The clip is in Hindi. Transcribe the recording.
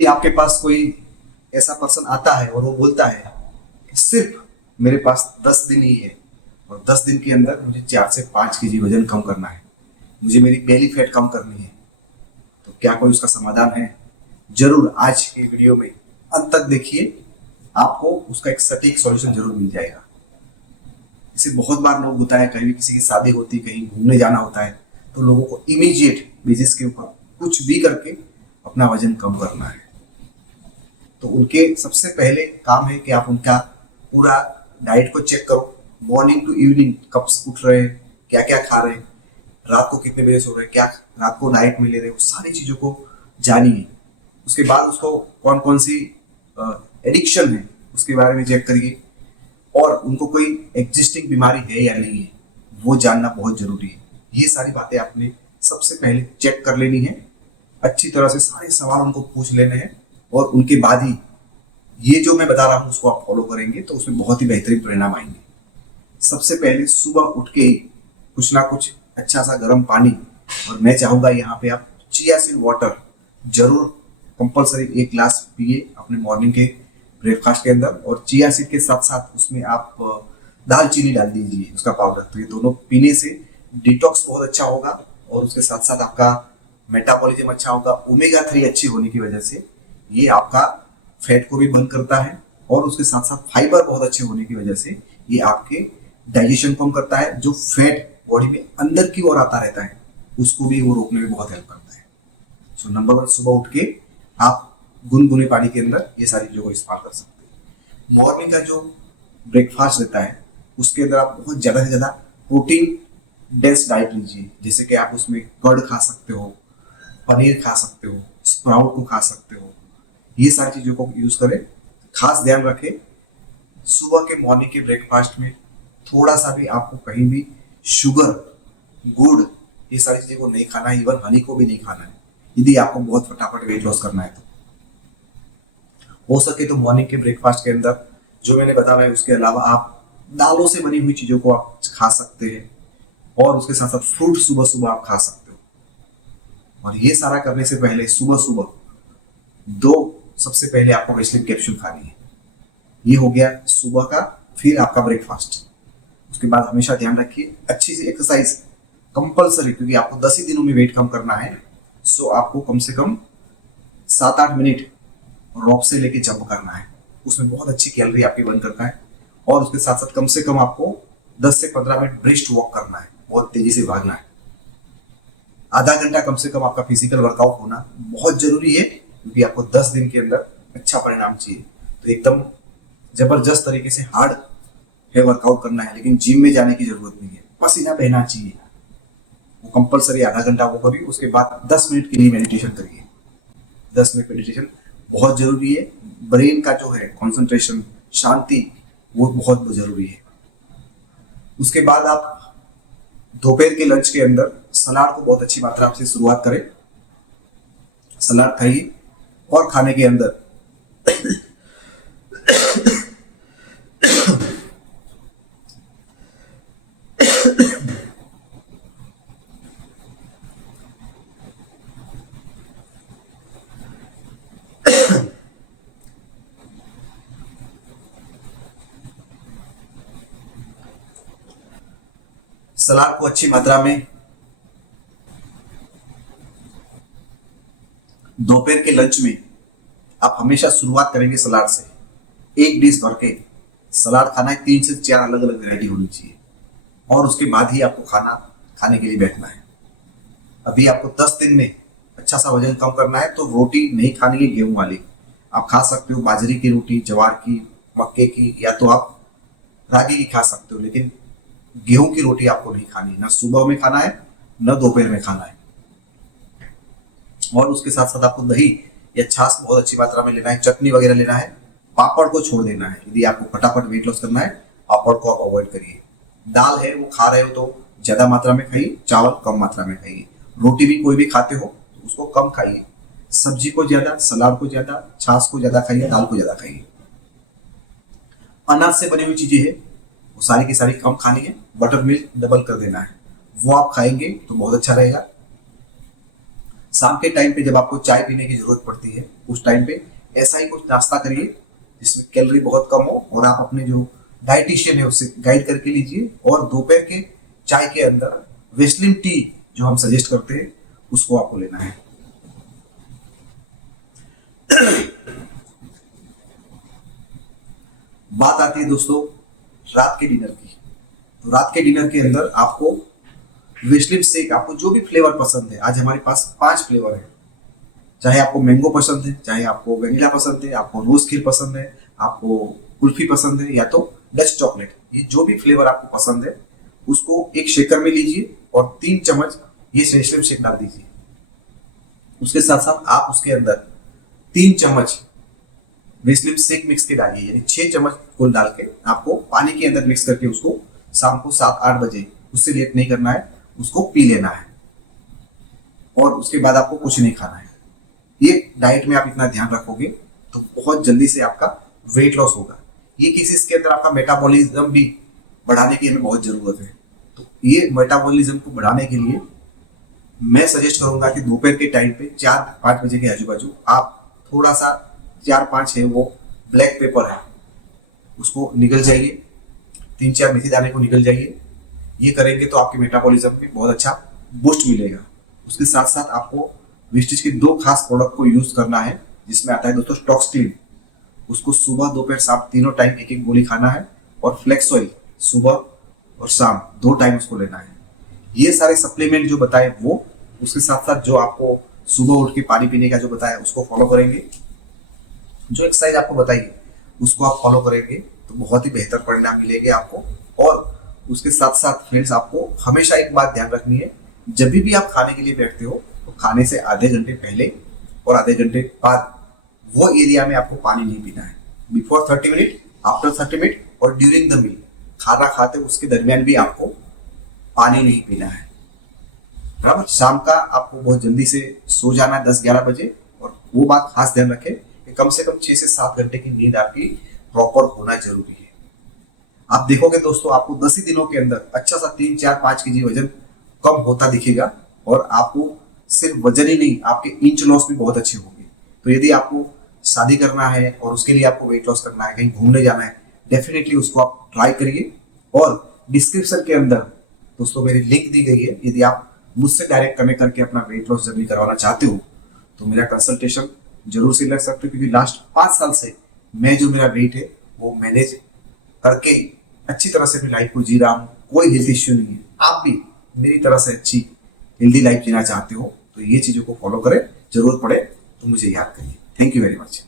कि आपके पास कोई ऐसा पर्सन आता है और वो बोलता है कि सिर्फ मेरे पास 10 दिन ही है और 10 दिन के अंदर मुझे 4 से 5 केजी वजन कम करना है, मुझे मेरी बेली फैट कम करनी है, तो क्या कोई उसका समाधान है? जरूर आज के वीडियो में अंत तक देखिए, आपको उसका एक सटीक सॉल्यूशन जरूर मिल जाएगा। इसे बहुत बार लोग होता है, कहीं भी किसी की शादी होती है, कहीं घूमने जाना होता है, तो लोगों को इमीडिएट बेसिस के ऊपर कुछ भी करके अपना वजन कम करना है। तो उनके सबसे पहले काम है कि आप उनका पूरा डाइट को चेक करो। मॉर्निंग टू इवनिंग कब उठ रहे हैं, क्या क्या खा रहे हैं, रात को कितने बजे सो रहे हैं, क्या रात को नाइट में ले रहे हैं, सारी चीज़ों को जानिए। उसके बाद उसको कौन कौन सी एडिक्शन है उसके बारे में चेक करिए, और उनको कोई एग्जिस्टिंग बीमारी है या नहीं है वो जानना बहुत जरूरी है। ये सारी बातें आपने सबसे पहले चेक कर लेनी है, अच्छी तरह से सारे सवाल उनको पूछ लेने हैं, और उनके बाद ही ये जो मैं बता रहा हूँ उसको आप फॉलो करेंगे तो उसमें बहुत ही बेहतरीन परिणाम आएंगे। सबसे पहले सुबह उठ के ही कुछ ना कुछ अच्छा सा गर्म पानी, और मैं चाहूंगा यहाँ पे आप चिया सीड वाटर जरूर कंपलसरी 1 गिलास पिए अपने मॉर्निंग के ब्रेकफास्ट के अंदर। और चिया सीड के साथ साथ उसमें आप दालचीनी डाल दीजिए, उसका पाउडर। तो ये दोनों पीने से डिटॉक्स बहुत अच्छा होगा, और उसके साथ साथ आपका मेटाबॉलिज्म अच्छा होगा। ओमेगा 3 अच्छी होने की वजह से ये आपका फैट को भी बर्न करता है, और उसके साथ साथ फाइबर बहुत अच्छे होने की वजह से ये आपके डाइजेशन कम करता है। जो फैट बॉडी में अंदर की ओर आता रहता है उसको भी वो रोकने में बहुत हेल्प करता है। सो नंबर 1, सुबह उठ के आप गुनगुने पानी के अंदर ये सारी चीजों को इस्तेमाल कर सकते हैं। मॉर्निंग का जो ब्रेकफास्ट रहता है उसके अंदर आप बहुत ज्यादा से ज्यादा प्रोटीन डेंस डाइट लीजिए, जैसे कि आप उसमें कर्ड खा सकते हो, पनीर खा सकते हो, स्प्राउट को खा सकते हो, ये सारी चीजों को यूज करें। खास ध्यान रखें, सुबह के मॉर्निंग के ब्रेकफास्ट में थोड़ा सा भी आपको कहीं भी शुगर, गुड़, ये सारी चीजें को नहीं खाना है, इवन हनी को भी नहीं खाना है, यदि आपको बहुत फटाफट वेट लॉस करना है तो। हो सके तो मॉर्निंग के ब्रेकफास्ट के अंदर जो मैंने बताया है उसके अलावा आप दालों से बनी हुई चीजों को आप खा सकते हैं, और उसके साथ साथ फ्रूट सुबह सुबह आप खा सकते हो। और ये सारा करने से पहले सुबह सुबह 2 सबसे पहले आपको वेस्लिन कैप्सूल खानी है। ये हो गया सुबह का, फिर आपका ब्रेकफास्ट। उसके बाद हमेशा ध्यान रखिए अच्छी सी एक्सरसाइज कंपलसरी, क्योंकि आपको 10 ही दिनों में वेट कम करना है। सो आपको कम से कम 7-8 मिनट रॉप से लेके जंप करना है, उसमें बहुत अच्छी कैलोरी आपकी बर्न करता है। और उसके साथ साथ कम से कम आपको 10 से 15 मिनट ब्रिस्ट वॉक करना है, बहुत तेजी से भागना है। आधा घंटा कम से कम आपका फिजिकल वर्कआउट होना बहुत जरूरी है, क्योंकि आपको 10 दिन के अंदर अच्छा परिणाम चाहिए। तो एकदम जबरदस्त तरीके से हार्ड है वर्कआउट करना है, लेकिन जिम में जाने की जरूरत नहीं है, पसीना बहना चाहिए। वो कंपलसरी आधा घंटा वो करिए, उसके बाद 10 मिनट के लिए मेडिटेशन करिए। 10 मिनट मेडिटेशन बहुत जरूरी है। ब्रेन का जो है कंसंट्रेशन, शांति, वो बहुत जरूरी है। उसके बाद आप दोपहर के लंच के अंदर सलाद को बहुत अच्छी मात्रा से शुरुआत करें। सलाद खाइए, और खाने के अंदर सलाद को अच्छी मात्रा में दोपहर के लंच में आप हमेशा शुरुआत करेंगे सलाद से। एक डिश भर के सलाद खाना है, 3 से 4 अलग अलग वैरायटी होनी चाहिए, और उसके बाद ही आपको खाना खाने के लिए बैठना है। अभी आपको 10 दिन में अच्छा सा वजन कम करना है, तो रोटी नहीं खानी है गेहूं वाली। आप खा सकते हो बाजरे की रोटी, जवार की, मक्के की, या तो आप रागी की खा सकते हो, लेकिन गेहूं की रोटी आपको नहीं खानी, ना सुबह में खाना है ना दोपहर में खाना है। और उसके साथ साथ आपको दही या छाछ बहुत अच्छी मात्रा में लेना है, चटनी वगैरह लेना है। पापड़ को छोड़ देना है, यदि आपको फटाफट वेट लॉस करना है पापड़ को आप अवॉइड करिए। दाल है वो खा रहे हो तो ज्यादा मात्रा में खाइए, चावल कम मात्रा में खाइए। रोटी भी कोई भी खाते हो तो उसको कम खाइए, सब्जी को ज्यादा, सलाद को ज्यादा, छाछ को ज्यादा खाइए, दाल को ज्यादा खाइए। अनाज से बनी हुई चीजें है वो सारी की सारी कम खानी है। बटर मिल्क डबल कर देना है, वो आप खाएंगे तो बहुत अच्छा रहेगा। शाम के टाइम पे जब आपको चाय पीने की जरूरत पड़ती है, उस टाइम पे ऐसा ही कुछ नाश्ता करिए जिसमें कैलोरी बहुत कम हो, और आप अपने जो डाइटिशियन है उससे गाइड करके लीजिए। और दोपहर के चाय के अंदर वेस्लिन टी जो हम सजेस्ट करते हैं उसको आपको लेना है। बात आती है दोस्तों रात के डिनर की। तो रात के डिनर के अंदर आपको वेस्लिन शेक, आपको जो भी फ्लेवर पसंद है, आज हमारे पास 5 फ्लेवर है। चाहे आपको मैंगो पसंद है, चाहे आपको वेनिला पसंद है, आपको रोज खीर पसंद है, आपको कुल्फी पसंद है, या तो डच चॉकलेट, ये जो भी फ्लेवर आपको पसंद है उसको एक शेकर में लीजिए और 3 चम्मच ये वेस्लिन शेक डाल दीजिए। उसके साथ साथ आप उसके अंदर 3 चम्मच वेस्लिन शेक मिक्स के डालिए, यानी 6 चम्मच कुल डाल के आपको पानी के अंदर मिक्स करके उसको शाम को 7-8 बजे, उससे लेट नहीं करना है, उसको पी लेना है। और उसके बाद आपको कुछ नहीं खाना है। ये डाइट में आप इतना ध्यान रखोगे तो बहुत जल्दी से आपका वेट लॉस होगा। ये केसेस के अंदर आपका मेटाबॉलिज्म भी बढ़ाने की हमें बहुत जरूरत है। तो ये मेटाबॉलिज्म को बढ़ाने के लिए मैं सजेस्ट करूंगा कि दोपहर के टाइम पे 4-5 बजे के आजू बाजू आप थोड़ा सा 4-5 है वो ब्लैक पेपर है उसको निगल जाइए, 3-4 मेथी दाने को निगल जाइए। ये करेंगे तो आपके मेटाबॉलिज्म में बहुत अच्छा बूस्ट मिलेगा। उसके साथ साथ आपको विस्टिज के 2 खास प्रोडक्ट को यूज करना है, जिसमें आता है दोस्तों टॉक्सटिन। उसको सुबह दोपहर शाम तीनों टाइम 1-1 गोली खाना है, और फ्लेक्स ऑयल सुबह और शाम 2 टाइम उसको लेना है। ये सारे सप्लीमेंट जो बताए वो, उसके साथ साथ जो आपको सुबह उठ के पानी पीने का जो बताया उसको फॉलो करेंगे, जो एक्सरसाइज आपको बताइए उसको आप फॉलो करेंगे तो बहुत ही बेहतर परिणाम मिलेंगे आपको। और उसके साथ साथ फ्रेंड्स आपको हमेशा एक बात ध्यान रखनी है, जब भी आप खाने के लिए बैठते हो तो खाने से आधे घंटे पहले और आधे घंटे बाद वो एरिया में आपको पानी नहीं पीना है। बिफोर 30 मिनट, आफ्टर 30 मिनट और ड्यूरिंग द मील, खाना खाते उसके दरमियान भी आपको पानी नहीं पीना है। बराबर। शाम का आपको बहुत जल्दी से सो जाना है 10-11 बजे, और वो बात खास ध्यान रखें कि कम से कम 6 से 7 घंटे की नींद आपकी प्रॉपर होना जरूरी है। आप देखोगे दोस्तों आपको 10 ही दिनों के अंदर अच्छा सा 3-4-5 केजी वजन कम होता दिखेगा, और आपको सिर्फ वजन ही नहीं, आपके इंच लॉस भी बहुत अच्छे होंगे। तो यदि आपको शादी करना है और उसके लिए आपको वेट लॉस करना है, कहीं घूमने जाना है, डेफिनेटली उसको आप ट्राई करिए। और डिस्क्रिप्शन के अंदर दोस्तों मेरी लिंक दी गई है, यदि आप मुझसे डायरेक्ट कनेक्ट करके अपना वेट लॉस जर्नी करवाना चाहते हो तो मेरा कंसल्टेशन जरूर से लग सकते हो, क्योंकि लास्ट 5 साल से मैं जो मेरा वेट है वो मैनेज करके अच्छी तरह से अपनी लाइफ को जी रहा हूँ। कोई हेल्थ इश्यू नहीं है। आप भी मेरी तरह से अच्छी हेल्दी लाइफ जीना चाहते हो तो ये चीजों को फॉलो करें, जरूरत पड़े तो मुझे याद करिए। Thank you very much.